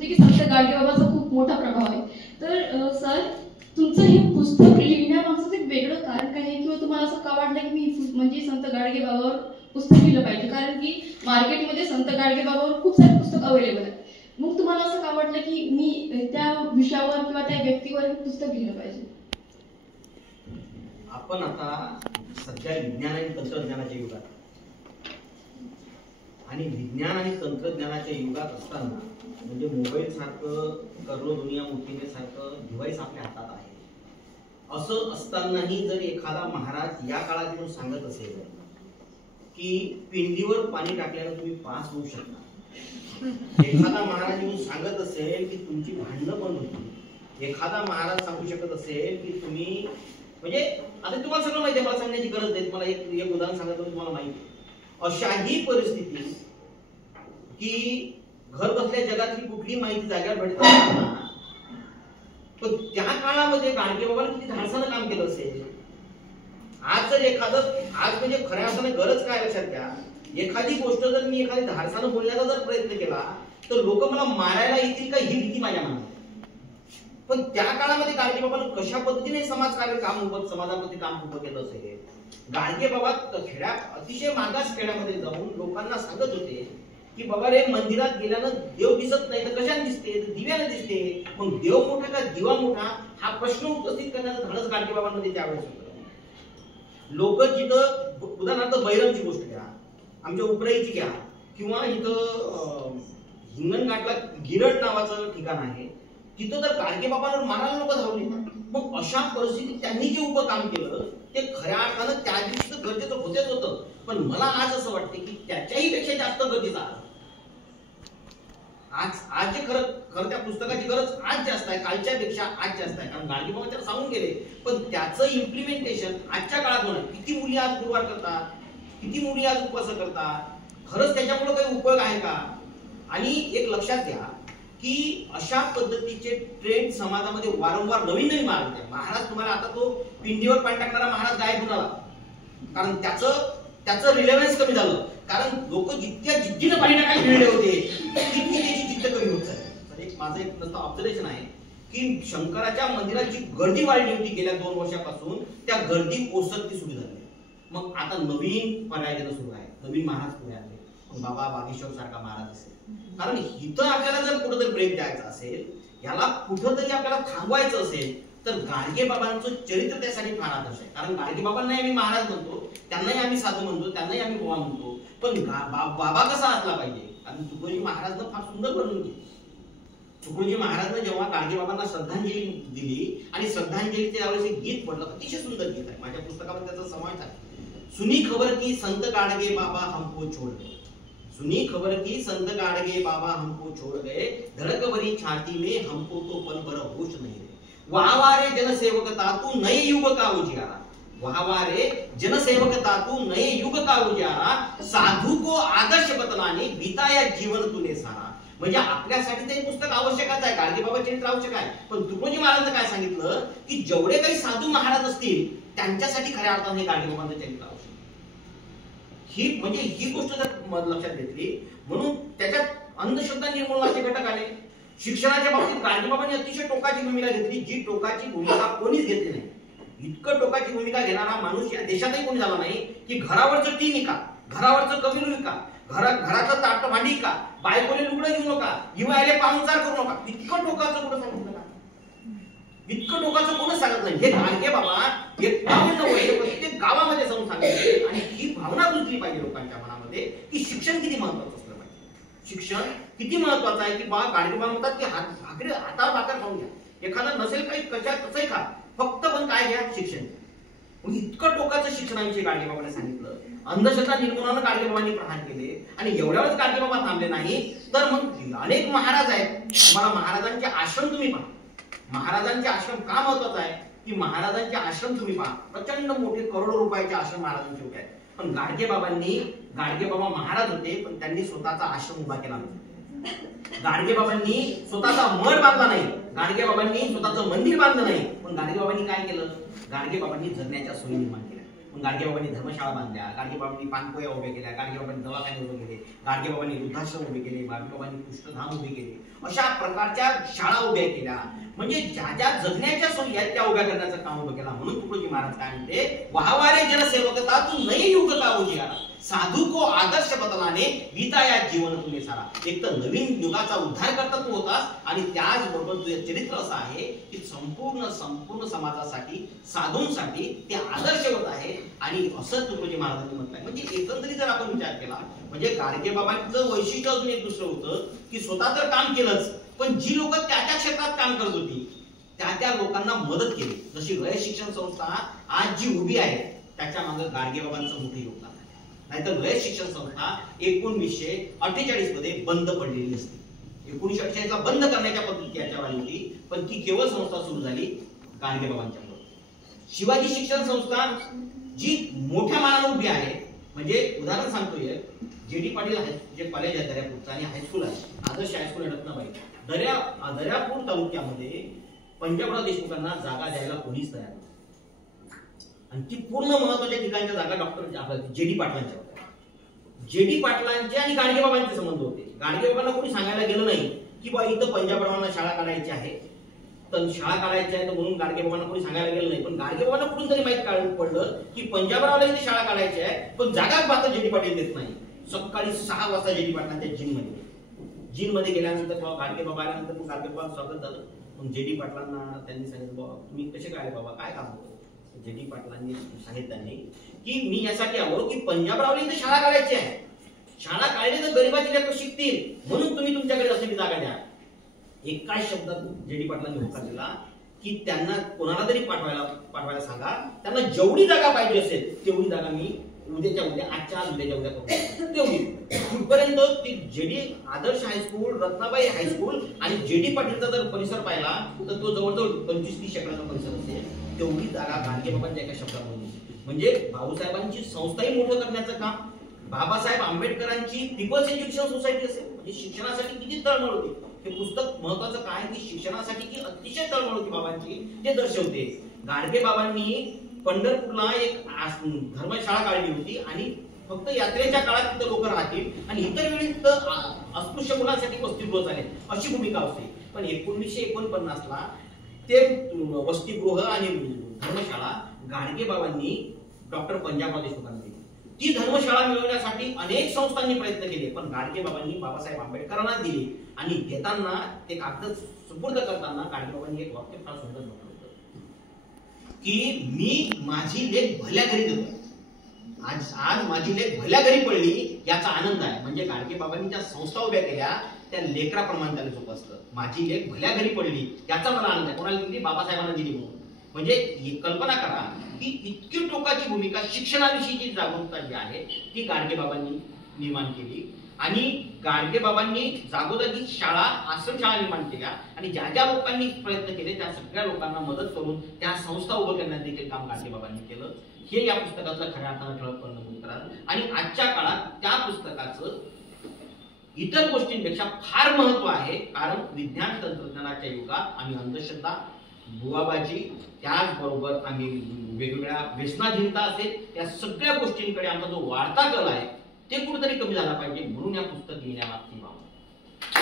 होते की संत गाडगेबाबांचा खूप मोठा प्रभाव आहे. तर सर, तुमचं हे पुस्तक लिहिण्यामागचं एक वेगळं कारण काय आहे, किंवा तुम्हाला असं का वाटलं की मी म्हणजे संत गाडगेबाबावर पुस्तक लिहिलं पाहिजे? कारण की मार्केटमध्ये संत गाडगेबाबावर खूप सारे पुस्तक अवेलेबल आहेत. मग तुम्हाला असं का वाटलं की मी त्या विषयावर किंवा त्या व्यक्तीवर हे पुस्तक लिहिलं पाहिजे? आपण आता सध्या विज्ञान आणि तंत्रज्ञानाच्या युगात, आणि विज्ञान आणि तंत्रज्ञानाच्या युगात असताना म्हणजे मोबाईल सारखं कर्लो दुनिया मोठीने सारखं डिव्हाइस आपल्या हातात आहे. असं असतानाही जर एखादा महाराज या काळात येऊन सांगत असेल की पिंडीवर पाणी टाकल्यानं तुम्ही पास होऊ शकता, एखादा महाराज येऊन सांगत असेल की तुमची भांडणं बंद होतील, एखादा महाराज सांगू शकत असेल की तुम्ही म्हणजे आता तुम्हाला सगळं माहिती आहे, मला सांगण्याची गरज नाही, मला एक उदाहरण सांगितलं तुम्हाला माहिती आहे. अशाही परिस्थिती की घर बसल्या जगातली कुठली माहिती जाग्यावर भेटत असताना पण त्या काळामध्ये गाडगेबाबांनी किती धाडसानं काम केलं असेल. आज जर आज म्हणजे खऱ्या अर्थाने गरज काय लक्षात घ्या, एखादी गोष्ट जर मी एखादी धाडसानं बोलण्याचा जर प्रयत्न केला तर लोक मला मारायला येतील का ही भीती माझ्या मनात. पण त्या काळामध्ये गाडगेबाबांनी कशा पद्धतीने समाजकार्य काम उभं समाजामध्ये काम उभं केलं असेल. गाडगेबाबा अतिशय मागास खेड्यामध्ये जाऊन लोकांना सांगत होते की बाबा रे, मंदिरात गेल्यानं देव दिसत नाही तर कशाने दिसते, तर दिव्याने दिसते. मग देव मोठा का दिवा मोठा हा प्रश्न उपस्थित करण्याचं धाडस गाडगेबाबांमध्ये त्यावेळेस होतं. लोक जिथं उदाहरणार्थ बैरमची गोष्ट घ्या, आमच्या उपराईची घ्या, किंवा इथं हिंगणघाटला गिरड नावाचं ठिकाण आहे, तिथं जर गाडगेबाबांवर मारायला लोक धावली. मग अशा परिस्थितीत त्यांनी जे उभं काम केलं ते खऱ्या अर्थानं त्या दिवशी गरजेचं होतेच होतं. पण मला आज असं वाटतं की त्याच्याही पेक्षा जास्त गरजेचं आज जे खरं त्या पुस्तकाची गरज आज जास्त आहे, कालच्या पेक्षा आज जास्त आहे. कारण गाडगेबाबा त्याला सांगून गेले, पण त्याचं इम्प्लिमेंटेशन आजच्या काळात होणार. किती मुली आज गुरुवार करतात, किती मुली आज उपवास करतात, खरंच त्याच्यामुळे काही उपयोग आहे का? आणि एक लक्षात घ्या की अशा पद्धतीचे ट्रेंड समाजामध्ये वारंवार नवीन नवीन मारत. महाराज तुम्हाला आता तो पिंडीवर पाणी टाकणारा महाराज गायब होणार, कारण त्याचं रिलेव्हन्स कमी झालं. कारण लोक जितक्या जिद्दीनं पाणी टाकायला मिळले होते तितकी त्याची जिद्द कमी होत आहे. माझं एक नुसतं ऑब्झर्वेशन आहे की शंकराच्या मंदिरात जी गर्दी वाढली होती गेल्या 2 वर्षापासून, त्या गर्दी ओसरती सुरू झाली. मग आता नवीन पर्याय देणं सुरू आहे, नवीन महाराज पुढे आले, बाबा बागेश्वर सारखा महाराज असेल. कारण इथं आपल्याला जर कुठंतरी ब्रेक द्यायचा असेल, याला कुठंतरी आपल्याला थांबवायचं असेल, तर गाडगेबाबांचं चरित्र त्यासाठी फार आदर्श आहे. कारण गाडगेबाबांनाही आम्ही महाराज म्हणतो, त्यांनाही आम्ही साधू म्हणतो, त्यांनाही आम्ही बुवा म्हणतो, पण बाबा कसा असला पाहिजे. आणि तुकडोजी महाराजनं फार सुंदर वर्णन केलं. तुकडोजी महाराजनं जेव्हा गाडगेबाबांना श्रद्धांजली दिली आणि श्रद्धांजलीचे त्यावेळेस एक गीत पडलं, अतिशय सुंदर गीत आहे, माझ्या पुस्तकामध्ये त्याचा समावेश आहे. सुनी खबर की संत गाडगे बाबा हमको छोड़ गए, सुनी खबर की संत गाडगे बाबा हमको छोड़ गए, धड़क भरी छाती में हमको तो पल भर होश नहीं रहे. वाहवारे जनसेवक तातू नए युग का उजियारा, वाहवारे जनसेवक तातू नए युग का उजियारा, साधू को आदर्श बतलाने बिताया जीवन तूने सारा. म्हणजे आपल्यासाठी ते पुस्तक आवश्यकच आहे, गाडगेबाबा चरित्र आवश्यक आहे. पण तुकडोजी महाराजांनी काय सांगितलं की जेवढे काही साधू महाराज असतील त्यांच्यासाठी खऱ्या अर्थाने गाडगेबाबांचं चरित्र आवश्यक. ही गोष्ट जर लक्षात घेतली, म्हणून त्याच्यात अंधश्रद्धा निर्मूलनाचे घटक आले. शिक्षणाच्या बाबतीत गाडगेबाबांनी अतिशय टोकाची भूमिका घेतली, जी टोकाची भूमिका कोणीच घेतली नाही. इतकं टोकाची भूमिका घेणारा माणूस या देशातही कोणी झाला नाही. की घरावरचं टी विका, घरावरचं कबीर विका, घरातलं ताट भांडी का, बायकोने लुगडं घेऊ नका, हिवाळ्याला पाहुणचार करू नका. इतकं टोकाचं कुठं सांगितलं का? इतकं टोकाचं कोणच सांगत नाही. हे गाडगेबाबा 51 वर्ष प्रत्येक गावामध्ये जाऊन सांगितले. आणि ही भावना रुजली पाहिजे लोकांच्या मनामध्ये की शिक्षण किती महत्वाचं असलं पाहिजे. शिक्षण किती महत्वाचं आहे की गाडगेबाबा म्हणतात की हातावर भाकर खाऊन घ्या, एखादा नसेल काही कसंही खा, फक्त पण काय घ्या, शिक्षण. इतकं टोकाचं शिक्षणाविषयी गाडगेबाबांनी सांगितलं. अंधश्रद्धा निर्मूलनानं गाडगेबाबांनी प्रहार केले. आणि एवढ्यावरच गाडगेबाबा थांबले नाही, तर मग अनेक महाराज आहेत. तुम्हाला महाराजांचे आश्रम तुम्ही पहा. महाराजांचे आश्रम का महत्वाचा आहे की महाराजांचे आश्रम तुम्ही पहा, प्रचंड मोठे करोडो रुपयाचे आश्रम महाराजांचे होते. पण गाडगेबाबा महाराज होते, पण त्यांनी स्वतःचा आश्रम उभा केला नाही. गाडगेबाबांनी स्वतःचा मठ बांधला नाही, गाडगेबाबांनी स्वतःचं मंदिर बांधलं नाही. पण गाडगेबाबांनी काय केलं? गाडगेबाबांनी झरण्याच्या सोयी निर्माण केल्या. मग गाडगेबाबांनी धर्मशाळा बांधल्या, गाडगेबाबांनी पानपोया उभे केल्या, गाडगेबाबांनी दवाखाने उभे केले, गाडगेबाबांनी वृद्धाश्रम उभे केले, गाडगेबाबांनी कुष्ठधाम उभे केले, अशा प्रकारच्या शाळा उभ्या केल्या. म्हणजे ज्या ज्या जगण्याच्या सोयी आहेत त्या उभ्या करण्याचं काम उभं केला. म्हणून तुकडोजी महाराज काय म्हणते, वाहवारे जनसेवकता तू नई युग का उजियारा, साधू को आदर्श बदलाने गीताया जीवन तुम्ही सारा. एक तर नवीन युगाचा उद्धार करता तू होतास आणि त्याचबरोबर तुझे चरित्र असं आहे की संपूर्ण समाजासाठी, साधूंसाठी ते आदर्शवत आहे. आणि असं तुकडोजी महाराजांनी म्हटलंय. म्हणजे एकंदरीत जर आपण विचार केला, म्हणजे गाडगेबाबांचं वैशिष्ट्य अजून एक दुसरं होतं की स्वतः तर काम केलंच, पण जी लोक त्या क्षेत्रात काम करत होती त्या लोकांना मदत केली. जशी रयत शिक्षण संस्था आज जी उभी आहे त्याच्या मागे गाडगेबाबांचं मोठं योगदान आहे. नाहीतर रयत शिक्षण संस्था 1948 मध्ये बंद पडलेली असते. 1948 ला बंद करण्याच्या पद्धती याच्यावर आली होती, पण ती केवळ संस्था सुरू झाली गाडगेबाबांच्यामुळे. शिवाजी शिक्षण संस्था जी मोठ्या मानाने उभी आहे, म्हणजे उदाहरण सांगतोय, जेडी पाटील जे कॉलेज आहे दर्यापूरचं आणि हायस्कूल आहे, आदर्श हायस्कूल आहे रत्नाबाई, दर्यापूर तालुक्यामध्ये पंजाबराव देशमुखांना जागा द्यायला कोणीच तयार नव्हतं. आणि ती पूर्ण महत्वाच्या ठिकाणच्या जागा डॉक्टर जेडी पाटलांच्या होत्या. जेडी पाटलांचे आणि गाडगेबाबांचे संबंध होते. गाडगेबाबांना कोणी सांगायला गेलं नाही की बा इथं पंजाबरावांना शाळा काढायची आहे, तर शाळा काढायची आहे, तर म्हणून गाडगेबाबांना कोणी सांगायला गेलं नाही. पण गाडगेबाबांना कुठून तरी माहित पडलं की पंजाबरावला इथे शाळा काढायची आहे, पण जागाच मात्र जेडी पाटील देत नाही. सकाळी 6 वाजता जेडी पाटलांच्या जीन मध्ये गेल्यानंतर गाडगेबाबा आल्यानंतर मग गाडगेबाबांचं स्वागत झालं. मग जेडी पाटलांना त्यांनी सांगितलं, बाबा तुम्ही कसे काय बाबा, काय काम होतं? जेडी पाटलांनी सांगितलं की मी यासाठी आलो की पंजाबरावला इथे शाळा काढायची आहे, शाळा काढली तर गरिबाची लेकरं शिकतील, म्हणून तुम्ही तुमच्याकडे असलेली जागा द्या. एकाच शब्दात जेडी पाटलांनी होकार दिला की त्यांना कोणाला तरी पाठवायला सांगा, त्यांना जेवढी जागा पाहिजे असेल तेवढी जागा मी उद्याच्या उद्या, आजच्या आज, उद्याच्या उद्या करू तेवढी. कुठपर्यंत ती जेडी आदर्श हायस्कूल, रत्नाबाई हायस्कूल आणि जेडी पाटीलचा जर परिसर पाहिला तर तो जवळजवळ 25-30 एकराचा परिसर असेल. तेवढी जागा गाडगेबाबांच्या एका शब्दामध्ये. म्हणजे भाऊसाहेबांची संस्थाही मोठं करण्याचं काम, बाबासाहेब आंबेडकरांची पीपल्स एज्युकेशन सोसायटी असेल, म्हणजे शिक्षणासाठी किती तळमळ होती. हे पुस्तक महत्वाचं काय की शिक्षणासाठी की अतिशय तळमळ होती बाबांची ते दर्शवते. गाडगेबाबांनी पंढरपूरला एक धर्मशाळा काढली होती आणि फक्त यात्रेच्या काळात तिथं लोक राहतील आणि इतर वेळी अस्पृश्य मुलांसाठी वसतिगृह चालेल अशी भूमिका असते. पण 1949 ला ते वसतिगृह आणि धर्मशाळा गाडगेबाबांनी डॉक्टर पंजाबराव देशमुखांना दिली. ती धर्मशाळा मिळवण्यासाठी अनेक संस्थांनी प्रयत्न केले, पण गाडगेबाबांनी बाबासाहेब आंबेडकरांना दिली. आणि देताना ते कागद सुपूर्द करताना गाडगेबाबांनी एक वाक्य फार सुंदर म्हटलं होतं की मी माझी लेक भल्या घरी देतो. आज माझी लेक भल्या घरी पडली याचा आनंद आहे. म्हणजे गाडगेबाबांनी ज्या संस्था उभ्या केल्या त्या लेकराप्रमाणे त्याला जोपासलं. माझी लेक भल्या घरी पडली याचा मला आनंद आहे. कोणाला दिली? बाबासाहेबांना दिली म्हणून. म्हणजे कल्पना करा की इतकी टोकाची भूमिका, शिक्षणाविषयीची जागरूकता जी आहे ती गाडगेबाबांनी निर्माण केली. आणि गाडगेबाबांनी जागोजागी शाळा, आश्रमशाळा निर्माण केल्या आणि ज्या ज्या लोकांनी प्रयत्न केले त्या सगळ्या लोकांना मदत करून त्या संस्था उभं करण्यात देखील काम गाडगेबाबांनी केलं. हे या पुस्तकातलं खऱ्या अर्थानं ठळकपणे नमूद करा. आणि आजच्या काळात त्या पुस्तकाचं इतर गोष्टींपेक्षा फार महत्व आहे, कारण विज्ञान तंत्रज्ञानाच्या युगात आम्ही अंधश्रद्धा, बुवाबाजी, त्याचबरोबर आम्ही वेगवेगळ्या व्यसनाधीनता असेल या सगळ्या गोष्टींकडे आमचा जो वाढता कल आहे ते कुठेतरी कमी झाला पाहिजे. म्हणून या पुस्तक लिहिण्यामागची